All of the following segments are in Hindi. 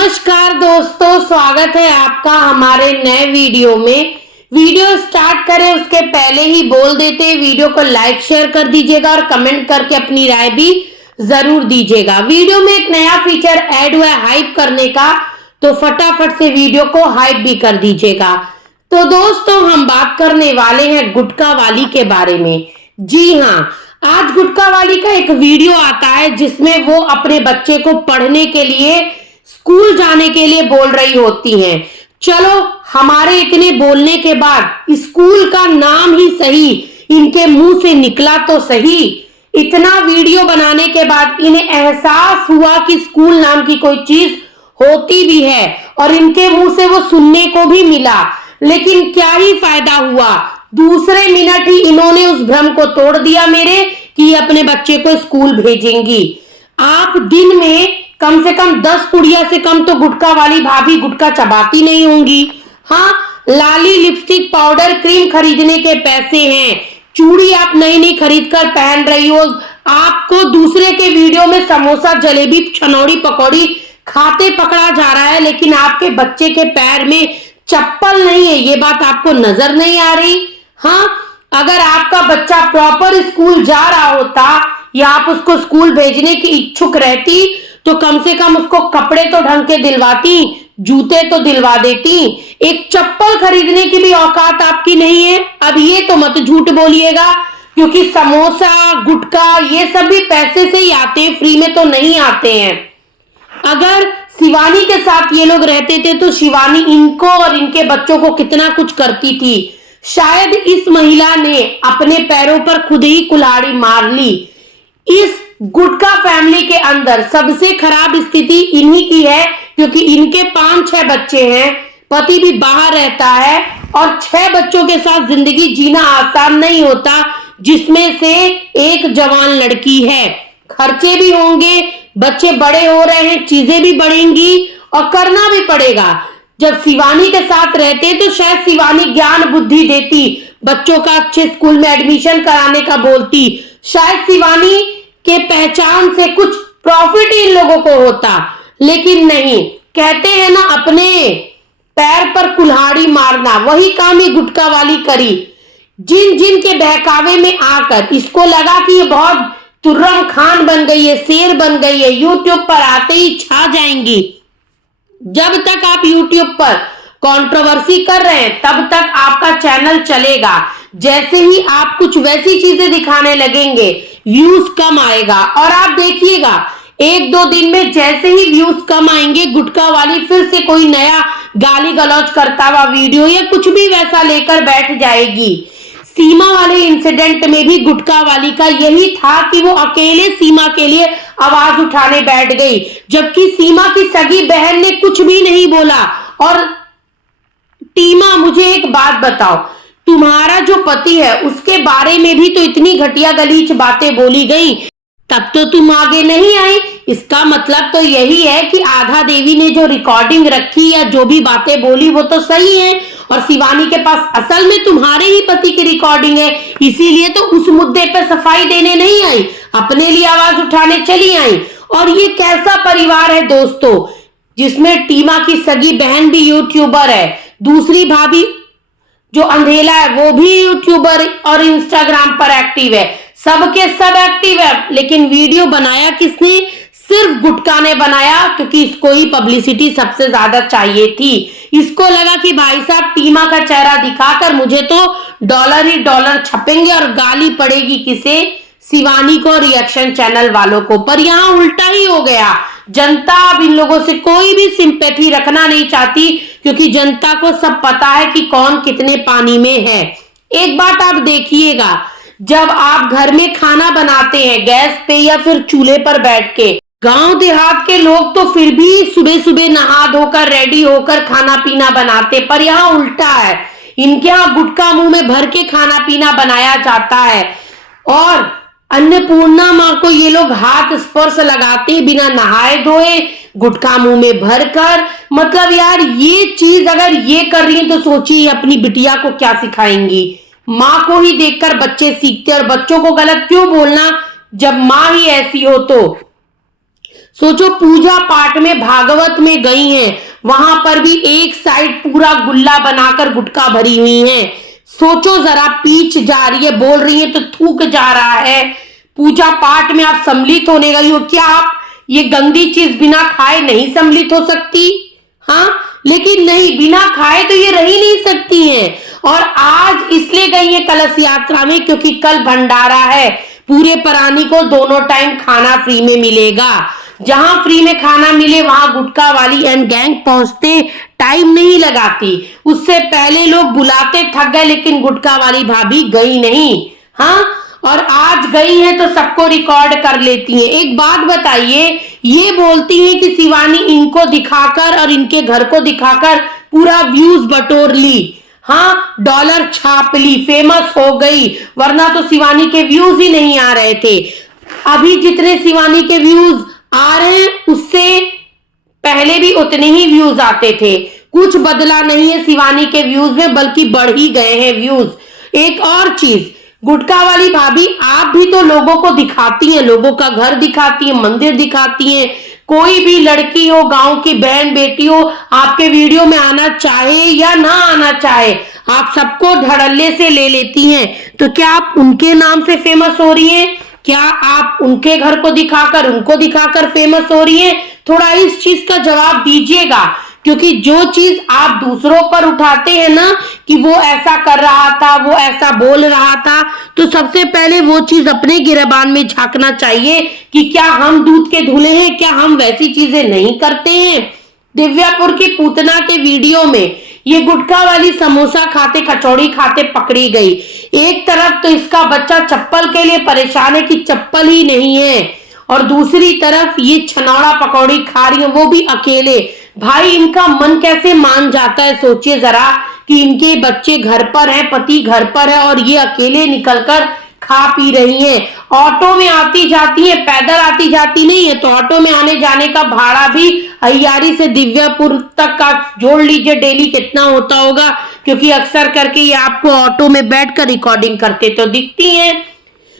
नमस्कार दोस्तों, स्वागत है आपका हमारे नए वीडियो में। वीडियो स्टार्ट करें उसके पहले ही बोल देते हैं, वीडियो को लाइक शेयर कर दीजिएगा और कमेंट करके अपनी राय भी जरूर दीजिएगा। वीडियो में एक नया फीचर ऐड हुआ है हाइप करने का, तो फटाफट से वीडियो को हाइप भी कर दीजिएगा। तो दोस्तों, हम बात करने वाले हैं गुटखा वाली के बारे में। जी हाँ, आज गुटखा वाली का एक वीडियो आता है जिसमें वो अपने बच्चे को पढ़ने के लिए स्कूल जाने के लिए बोल रही होती हैं। चलो, हमारे इतने बोलने के बाद स्कूल का नाम ही सही इनके मुंह से निकला तो सही। इतना वीडियो बनाने के बाद इन्हें एहसास हुआ कि स्कूल नाम की कोई चीज होती भी है और इनके मुंह से वो सुनने को भी मिला। लेकिन क्या ही फायदा हुआ, दूसरे मिनट ही इन्होंने उस भ्रम को तोड़ दिया मेरे कि अपने बच्चे को स्कूल भेजेंगी। आप दिन में कम से कम 10 पुड़िया से कम तो गुटखा वाली भाभी गुटखा चबाती नहीं होंगी। हाँ, लाली, लिपस्टिक, पाउडर, क्रीम खरीदने के पैसे हैं, चूड़ी आप नई नई खरीद कर पहन रही हो, आपको दूसरे के वीडियो में समोसा, जलेबी, छनौड़ी, पकौड़ी खाते पकड़ा जा रहा है, लेकिन आपके बच्चे के पैर में चप्पल नहीं है। ये बात आपको नजर नहीं आ रही? हाँ, अगर आपका बच्चा प्रॉपर स्कूल जा रहा होता या आप उसको स्कूल भेजने की इच्छुक रहती तो कम से कम उसको कपड़े तो ढंग के दिलवाती, जूते तो दिलवा देती। एक चप्पल खरीदने की भी औकात आपकी नहीं है। अब ये तो मत झूठ बोलिएगा, क्योंकि समोसा, गुटखा ये सब भी पैसे से ही आते हैं, फ्री में तो नहीं आते हैं। अगर शिवानी के साथ ये लोग रहते थे तो शिवानी इनको और इनके बच्चों को कितना कुछ करती थी। शायद इस महिला ने अपने पैरों पर खुद ही कुल्हाड़ी मार ली। इस गुटखा फैमिली के अंदर सबसे खराब स्थिति इन्हीं की है, क्योंकि इनके 5-6 बच्चे हैं, पति भी बाहर रहता है और 6 बच्चों के साथ जिंदगी जीना आसान नहीं होता, जिसमें से एक जवान लड़की है। खर्चे भी होंगे, बच्चे बड़े हो रहे हैं, चीजें भी बढ़ेंगी और करना भी पड़ेगा। जब शिवानी के साथ रहते तो शायद शिवानी ज्ञान बुद्धि देती, बच्चों का अच्छे स्कूल में एडमिशन कराने का बोलती, शायद शिवानी के पहचान से कुछ प्रॉफिट इन लोगों को होता। लेकिन नहीं, कहते हैं ना, अपने पैर पर कुल्हाड़ी मारना, वही काम ही गुटखा वाली करी। जिन जिन के बहकावे में आकर इसको लगा कि ये बहुत तुर्रम खान बन गई है, शेर बन गई है, यूट्यूब पर आते ही छा जाएंगी। जब तक आप यूट्यूब पर कंट्रोवर्सी कर रहे हैं तब तक आपका चैनल चलेगा। जैसे ही आप कुछ वैसी चीजें दिखाने लगेंगे, व्यूज कम आएगा और आप देखिएगा 1-2 दिन में जैसे ही व्यूज कम आएंगे, गुटखा वाली फिर से कोई नया गाली गलौज करता हुआ वीडियो या कुछ भी वैसा लेकर बैठ जाएगी। सीमा वाले इंसिडेंट में भी गुटखा वाली का यही था कि वो अकेले सीमा के लिए आवाज उठाने बैठ गई, जबकि सीमा की सगी बहन ने कुछ भी नहीं बोला। और टीमा, मुझे एक बात बताओ, तुम्हारा जो पति है उसके बारे में भी तो इतनी घटिया गलीच बातें बोली गई, तब तो तुम आगे नहीं आई। इसका मतलब तो यही है कि आधा देवी ने जो रिकॉर्डिंग रखी या जो भी बातें बोली वो तो सही है, और शिवानी के पास असल में तुम्हारे ही पति की रिकॉर्डिंग है, इसीलिए तो उस मुद्दे पर सफाई देने नहीं आई, अपने लिए आवाज उठाने चली आई। और ये कैसा परिवार है दोस्तों, जिसमें टीमा की सगी बहन भी यूट्यूबर है, दूसरी भाभी जो अंधेला है वो भी यूट्यूबर और इंस्टाग्राम पर एक्टिव है, सबके सब एक्टिव है। लेकिन वीडियो बनाया किसने? सिर्फ गुटखा ने बनाया, क्योंकि इसको ही पब्लिसिटी सबसे ज्यादा चाहिए थी। इसको लगा कि भाई साहब टीमा का चेहरा दिखाकर मुझे तो डॉलर ही डॉलर छपेंगे और गाली पड़ेगी किसे? शिवानी को, रिएक्शन चैनल वालों को। पर यहाँ उल्टा ही हो गया। जनता अब इन लोगों से कोई भी सिंपैथी रखना नहीं चाहती, क्योंकि जनता को सब पता है कि कौन कितने पानी में है। एक बात आप देखिएगा, जब आप घर में खाना बनाते हैं गैस पे या फिर चूल्हे पर बैठ के, गांव देहात के लोग तो फिर भी सुबह सुबह नहा धोकर रेडी होकर खाना पीना बनाते, पर यहाँ उल्टा है। इनके यहाँ गुटखा मुंह में भर के खाना पीना बनाया जाता है और अन्नपूर्णा माँ को ये लोग हाथ स्पर्श लगाते बिना नहाए धोए, गुटखा मुंह में भरकर। मतलब यार, ये चीज अगर ये कर रही है तो सोचिए अपनी बिटिया को क्या सिखाएंगी। माँ को ही देखकर बच्चे सीखते, और बच्चों को गलत क्यों बोलना जब माँ ही ऐसी हो। तो सोचो पूजा पाठ में, भागवत में गई हैं, वहां पर भी एक साइड पूरा गुल्ला बनाकर गुटखा भरी हुई हैं। सोचो जरा, पीच जा रही है, बोल रही है तो थूक जा रहा है। पूजा पाठ में आप सम्मिलित होने गई हो, क्या आप ये गंदी चीज बिना खाए नहीं सम्मिलित हो सकती? हाँ, लेकिन नहीं, बिना खाए तो ये रह ही नहीं सकती हैं। और आज इसलिए गई है कलश यात्रा में क्योंकि कल भंडारा है। पूरे प्राणी को दोनों टाइम खाना फ्री में मिलेगा। जहां फ्री में खाना मिले वहां गुटखा वाली एंड गैंग पहुंचते टाइम नहीं लगाती। उससे पहले लोग बुलाते थक गए, लेकिन गुटखा वाली भाभी गई नहीं। हाँ, और आज गई हैं तो सबको रिकॉर्ड कर लेती हैं। एक बात बताइए, ये बोलती हैं कि शिवानी इनको दिखाकर और इनके घर को दिखाकर पूरा व्यूज बटोर ली, हाँ, डॉलर छाप ली, फेमस हो गई, वरना तो शिवानी के व्यूज ही नहीं आ रहे थे। अभी जितने शिवानी के व्यूज आ रहे हैं उससे पहले भी उतने ही व्यूज आते थे। कुछ बदला नहीं है शिवानी के व्यूज में, बल्कि बढ़ ही गए हैं व्यूज। एक और चीज, गुटखा वाली भाभी आप भी तो लोगों को दिखाती हैं, लोगों का घर दिखाती हैं, मंदिर दिखाती हैं। कोई भी लड़की हो, गांव की बहन बेटी हो, आपके वीडियो में आना चाहे या ना आना चाहे, आप सबको धड़ल्ले से ले लेती हैं। तो क्या आप उनके नाम से फेमस हो रही हैं? क्या आप उनके घर को दिखाकर, उनको दिखाकर फेमस हो रही हैं? थोड़ा इस चीज का जवाब दीजिएगा, क्योंकि जो चीज आप दूसरों पर उठाते हैं ना कि वो ऐसा कर रहा था, वो ऐसा बोल रहा था, तो सबसे पहले वो चीज अपने गिरेबान में झांकना चाहिए कि क्या हम दूध के धुले हैं, क्या हम वैसी चीजें नहीं करते हैं। दिव्यापुर की पूतना के वीडियो में ये गुटखा वाली समोसा खाते, कचौड़ी खाते पकड़ी गई। एक तरफ तो इसका बच्चा चप्पल के लिए परेशान है कि चप्पल ही नहीं है, और दूसरी तरफ ये छनौड़ा पकौड़ी खा रही है, वो भी अकेले। भाई, इनका मन कैसे मान जाता है? सोचिए जरा कि इनके बच्चे घर पर हैं, पति घर पर है, और ये अकेले निकलकर खा पी रही हैं। ऑटो में आती जाती है, पैदल आती जाती नहीं है, तो ऑटो में आने जाने का भाड़ा भी अहियारी से दिव्यापुर तक का जोड़ लीजिए, डेली कितना होता होगा, क्योंकि अक्सर करके ये आपको ऑटो में बैठकर रिकॉर्डिंग करते तो दिखती हैं।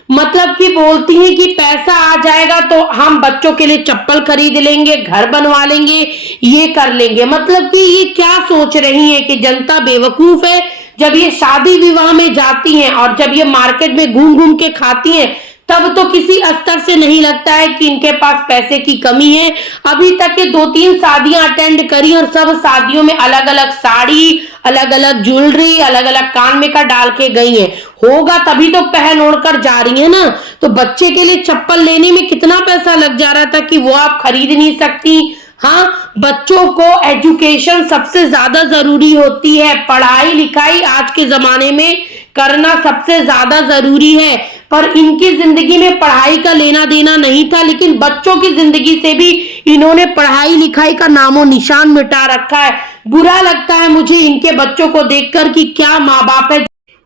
मतलब कि बोलती हैं कि पैसा आ जाएगा तो हम बच्चों के लिए चप्पल खरीद लेंगे, घर बनवा लेंगे, ये कर लेंगे। मतलब कि ये क्या सोच रही है कि जनता बेवकूफ है? जब ये शादी विवाह में जाती हैं और जब ये मार्केट में घूम घूम के खाती हैं, तब तो किसी स्तर से नहीं लगता है कि इनके पास पैसे की कमी है। अभी तक ये 2-3 शादियां अटेंड करी और सब शादियों में अलग अलग साड़ी, अलग अलग ज्वेलरी, अलग अलग कान में का डाल के गई हैं। होगा तभी तो पहन ओढ़ कर जा रही है ना। तो बच्चे के लिए चप्पल लेने में कितना पैसा लग जा रहा था कि वो आप खरीद नहीं सकती। हाँ, बच्चों को एजुकेशन सबसे ज्यादा जरूरी होती है। पढ़ाई लिखाई आज के जमाने में करना सबसे ज्यादा जरूरी है, पर इनकी जिंदगी में पढ़ाई का लेना देना नहीं था, लेकिन बच्चों की जिंदगी से भी इन्होंने पढ़ाई लिखाई का नामो निशान मिटा रखा है। बुरा लगता है मुझे इनके बच्चों को देखकर कि क्या माँ बाप है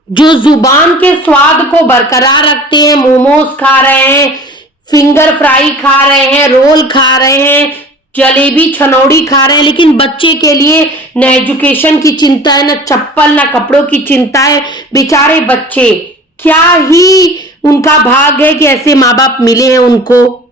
जो जुबान के स्वाद को बरकरार रखते हैं। मोमोज खा रहे हैं, फिंगर फ्राई खा रहे हैं, रोल खा रहे हैं, जलेबी छनौड़ी खा रहे हैं, लेकिन बच्चे के लिए न एजुकेशन की चिंता है, न चप्पल, न कपड़ों की चिंता है। बेचारे बच्चे, क्या ही उनका भाग्य है कि ऐसे माँ बाप मिले हैं उनको।